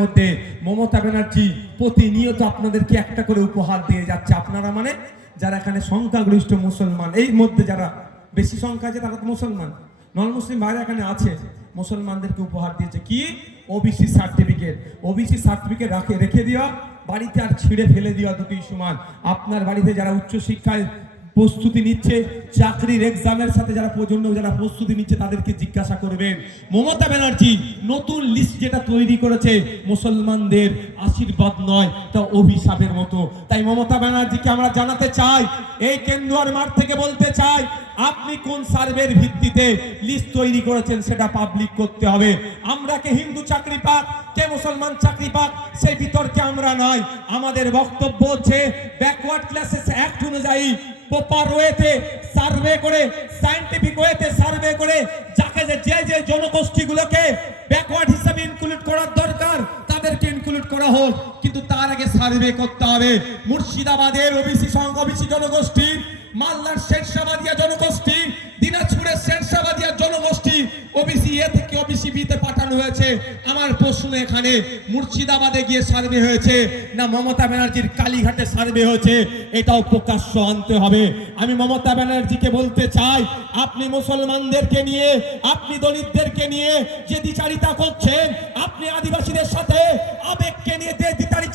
মধ্যে মমতা ব্যানার্জি প্রতিনিয়ত আপনাদেরকে একটা করে উপহার দিয়ে যাচ্ছে। আপনারা মানে যারা এখানে সংখ্যাগরিষ্ঠ মুসলমান, এই মধ্যে যারা বেশি সংখ্যা আছে তারা তো মুসলমান, নন মুসলিম ভাইরা এখানে আছে, মুসলমানদেরকে উপহার দিয়েছে কি? OBC certificate. ওবিসি সার্টিফিকেট রেখে দেওয়া, বাড়িতে আর ছিঁড়ে ফেলে দেওয়া দুটোই সমান। আপনার বাড়িতে যারা উচ্চশিক্ষায় প্রস্তুতি নিচ্ছে, চাকরির এক্সামের সাথে যারা প্রস্তুতি নিচ্ছে, তাদেরকে জিজ্ঞাসা করবেন মমতা ব্যানার্জি নতুন লিস্ট যেটা তৈরি করেছে মুসলমানদের আশীর্বাদ নয়, তা অভিশাপের মতো। তাই মমতা ব্যানার্জিকে আমরা জানাতে চাই, এই কেন্দুয়ার মাঠ থেকে বলতে চাই, আপনি কোন সার্ভের ভিত্তিতে লিস্ট তৈরি করেছেন সেটা পাবলিক করতে হবে। আমরা কে হিন্দু চাকরি পাক, কে মুসলমান চাকরি পাক, সেই বিতর্কে আমরা নাই। আমাদের বক্তব্য হচ্ছে ব্যাকওয়ার্ড ক্লাসেস অ্যাক্ট অনুযায়ী প্রপার ওয়েতে সার্ভে করে, সায়েন্টিফিক ওয়েতে সার্ভে করে, যাকে যে জনগোষ্ঠীগুলোকে ব্যাকওয়ার্ড হিসাবে ইনক্লুড করার দরকার তাদেরকে ইনক্লুড করা হোক, কিন্তু তার আগে সার্ভে করতে হবে। মুর্শিদাবাদের ওবিসি জনগোষ্ঠী, মালদার শেরশাবাদিয়া জনগোষ্ঠী, দিনাজপুরের শেরশাবাদিয়া জনগোষ্ঠী ওবিসি এ থেকে ওবিসি বি তে পাঠানো হয়েছে। আমার প্রশ্ন এখানে, মুর্শিদাবাদে গিয়ে সার্ভে হয়েছে না মমতা ব্যানার্জির কালীঘাটে সার্ভে হয়েছে? এটাও প্রকাশ্য আনতে হবে। আমি মমতা ব্যানার্জিকে বলতে চাই, আপনি মুসলমানদেরকে নিয়ে, আপনি দলিতদেরকে নিয়ে যে দ্বিচারিতা করছেন, আপনি আদিবাসীদের সাথে আবেগকে নিয়ে যে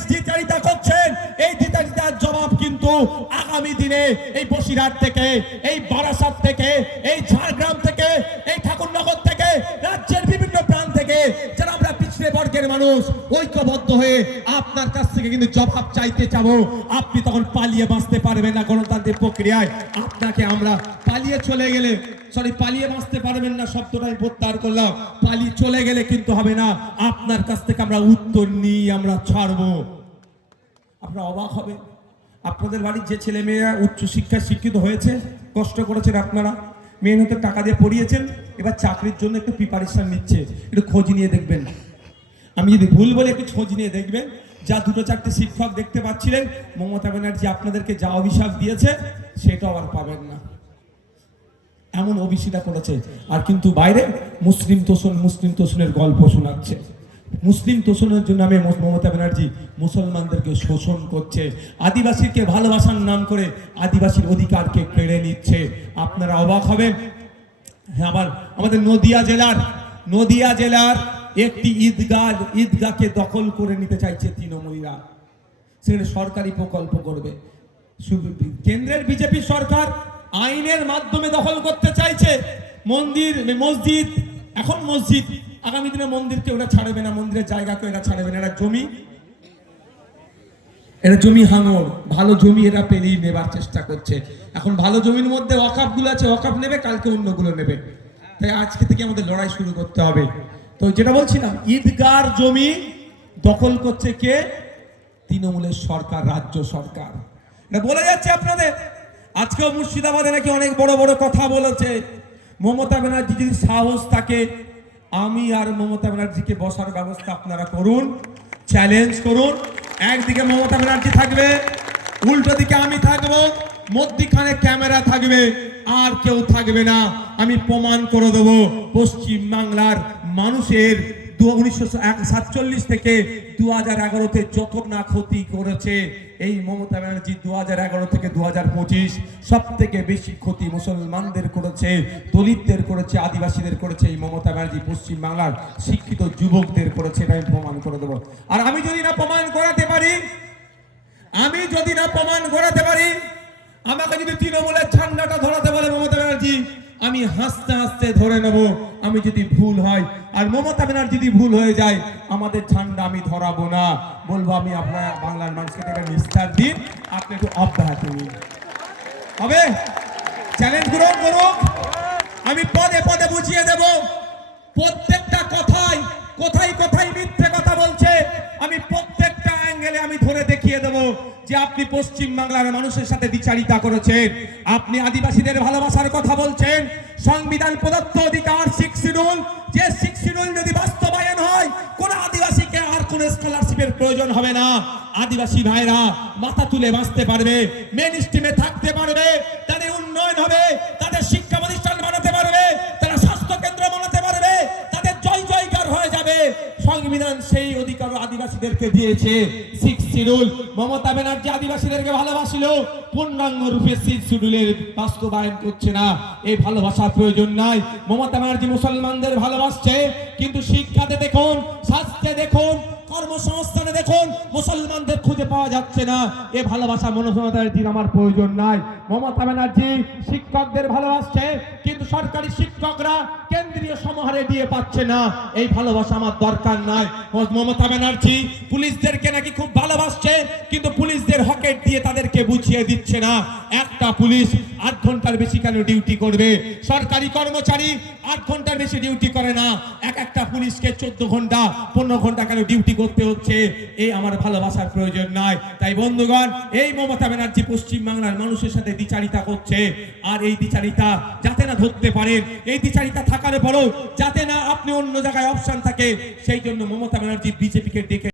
দ্বিচারিতা করছেন, এই দ্বিচারিতার জবাব কিন্তু আগামী দিনে এই বসিরহাট থেকে, এই বারাসাত থেকে, এই ঝাড়গ্রাম থেকে, এই ঠাকুরনগর থেকে, রাজ্যের বিভিন্ন প্রান্ত থেকে যারা আমরা পিছড়ে বর্গের মানুষ ঐক্যবদ্ধ হয়ে আপনার কাছ থেকে কিন্তু জবাব চাইতে চাবো। আপনি তখন পালিয়ে বাঁচতে পারবেন না গণতান্ত্রিক প্রক্রিয়ায়। আপনাকে আমরা পালিয়ে বাঁচতে পারবেন না শব্দটা আমি প্রত্যাহার করলাম। পালিয়ে চলে গেলে কিন্তু হবে না, আপনার কাছ থেকে আমরা উত্তর নিয়ে আমরা ছাড়বো। আপনারা অবাক হবে, আপনাদের বাড়ির যে ছেলে মেয়েরা উচ্চশিক্ষায় শিক্ষিত হয়েছে, কষ্ট করেছেন, আপনারা মেহনতের টাকা দিয়ে পড়িয়েছেন, এবার চাকরির জন্য একটু প্রিপারেশন নিচ্ছে, একটু খোঁজ নিয়ে দেখবেন। আমি যদি ভুল বলে একটু খোঁজ নিয়ে দেখবেন, যা দুটো চারটে শিক্ষক দেখতে পাচ্ছিলেন, মমতা ব্যানার্জি আপনাদেরকে যা অভিশাপ দিয়েছে সেটাও আর পাবেন না, এমন ওবিসিটা করেছে। আর কিন্তু বাইরে মুসলিম তোষণের গল্প শোনাচ্ছে। মুসলিম তোষণের জন্য আমি মমতা ব্যানার্জি মুসলমানদেরকে শোষণ করছে, আদিবাসীকে ভালোবাসার নাম করে আদিবাসীর অধিকারকে কেড়ে নিচ্ছে। আপনারা অবাক হবেন। হ্যাঁ, আবার আমাদের নদিয়া জেলার একটি ঈদগাহকে দখল করে নিতে চাইছে তৃণমূলীরা, সেখানে সরকারি প্রকল্প করবে। কেন্দ্রের বিজেপি সরকার আইনের মাধ্যমে দখল করতে চাইছে মসজিদ। এখন মসজিদ, আগামী দিনে মন্দিরকে ওরা ছাড়বে না, মন্দিরের জায়গাকে এরা ছাড়বে না। এরা জমি হাঙর, ভালো জমি এরা পেরিয়ে নেবার চেষ্টা করছে। এখন ভালো জমির মধ্যে ওয়াকাফ গুলো আছে, ওয়াকাফ নেবে, কালকে অন্যগুলো নেবে। তাই আজকে থেকে আমাদের লড়াই শুরু করতে হবে। তো যেটা বলছিলাম, ঈদগার জমি দখল করছে কে? তৃণমূলের সরকার, রাজ্য সরকার। এটা বলে যাচ্ছে আপনাদের। আজকেও মুর্শিদাবাদে নাকি অনেক বড় বড় কথা বলেছে। মমতা ব্যানার্জি যদি সাহস থাকে, আমি আর মমতা ব্যানার্জিকে বসার ব্যবস্থা আপনারা করুন, চ্যালেঞ্জ করুন। একদিকে মমতা ব্যানার্জি থাকবে, উল্টো দিকে আমি থাকবো, মধ্যখানে ক্যামেরা থাকবে, আর কেউ থাকবে না। আমি প্রমাণ করে দেবো পশ্চিম বাংলার মানুষের 1947 থেকে 2011-তে যত না ক্ষতি করেছে এই মমতা ব্যানার্জি, 2011 থেকে 2025 সব থেকে বেশি ক্ষতি মুসলমানদের করেছে, দলিতদের করেছে, আদিবাসীদের করেছে এই মমতা ব্যানার্জি। পশ্চিম বাংলার শিক্ষিত যুবকদের করেছে, এটা আমি প্রমাণ করে দেবো। আর আমি যদি না প্রমাণ করাতে পারি, আমাকে যদি তৃণমূলের ঝান্ডাটা ধরাতে বলে মমতা ব্যানার্জি, আমি হাসতে হাসতে ধরে নেব। আমি যদি ভুল হয় আর মমতা ব্যানার্জি যদি ভুল হয়ে যায়, আমাদের ঝান্ডা আমি ধরাবো না, বলবো আমি আপনার বাংলার মানুষকে একটা নিস্তার দিন, আপনি একটু অব্যাহতি নিন। হবে চ্যালেঞ্জ গ্রহণ করুক, আমি পদে পদে বুঝিয়ে দেব প্রত্যেকটা কোথায় মিথ্যে কথা বলছে। আমি প্রত্যেকটা অ্যাঙ্গেলে আমি ধরে দেখিয়ে দেব যে আপনি পশ্চিম বাংলার মানুষের সাথে দ্বিচারিতা করেছেন, আপনি আদিবাসীদের ভালোবাসার কথা বলছেন। সংবিধান প্রদত্ত অধিকার 6 শিডিউল, যে 6 শিডিউল যদি বাস্তবায়ন হয়, কোন আদিবাসীকে আর কোন স্কলারশিপের প্রয়োজন হবে না। আদিবাসী ভাইরা মাথা তুলে বাঁচতে পারবে, মেন স্ট্রিমে থাকতে পারবে, তাদের উন্নয়ন হবে, তাদের শিক্ষা প্রতিষ্ঠান বানাতে পারবে, তারা স্বাস্থ্য কেন্দ্র বানাতে পারবে, তাদের জয় জয়কার হয়ে যাবে। সংবিধান সেই অধিকার আদিবাসীদেরকে দিয়েছে। 6 শিডিউল মমতা ব্যানার্জি আদিবাসীদেরকে ভালোবাসিল, পূর্ণাঙ্গ রূপে 6 শিডিউলের বাস্তবায়ন করছে না। এই ভালোবাসার প্রয়োজন নাই। মমতা ব্যানার্জি মুসলমানদের ভালোবাসছে, কিন্তু শিক্ষাতে দেখুন, স্বাস্থ্যে দেখুন, কর্মসংস্থানে দেখুন, মুসলমানদের খুঁজে পাওয়া যাচ্ছে না। এ ভালোবাসা মমতা ব্যানার্জির আমার প্রয়োজন নাই। মমতা ব্যানার্জি শিক্ষকদের ভালোবাসছে, কিন্তু সরকারি শিক্ষকরা কেন্দ্রীয় সমাহারে দিয়ে পাচ্ছে না। এই ভালোবাসা আমার দরকার নাই। মমতা ব্যানার্জি পুলিশদেরকে নাকি খুব ভালোবাসছে, কিন্তু পুলিশদের হকেট দিয়ে তাদেরকে বুঝিয়ে দিচ্ছে না। একটা পুলিশ 8 ঘন্টার বেশি কেন ডিউটি করবে? সরকারি কর্মচারী 8 ঘন্টার বেশি ডিউটি করে না। একটা পুলিশকে 14 ঘন্টা 15 ঘন্টা কেন ডিউটি করতে হচ্ছে? এই আমার ভালোবাসার প্রয়োজন নাই। তাই বন্ধুগণ, এই মমতা ব্যানার্জি পশ্চিমবাংলার মানুষের সাথে দ্বিচারিতা করছে। আর এই দ্বিচারিতা যাতে না ধরতে পারেন, এই দ্বিচারিতা থাকার পরও যাতে না আপনি অন্য জায়গায় অপশন থাকে, সেই জন্য মমতা ব্যানার্জি বিজেপিকে ডেকে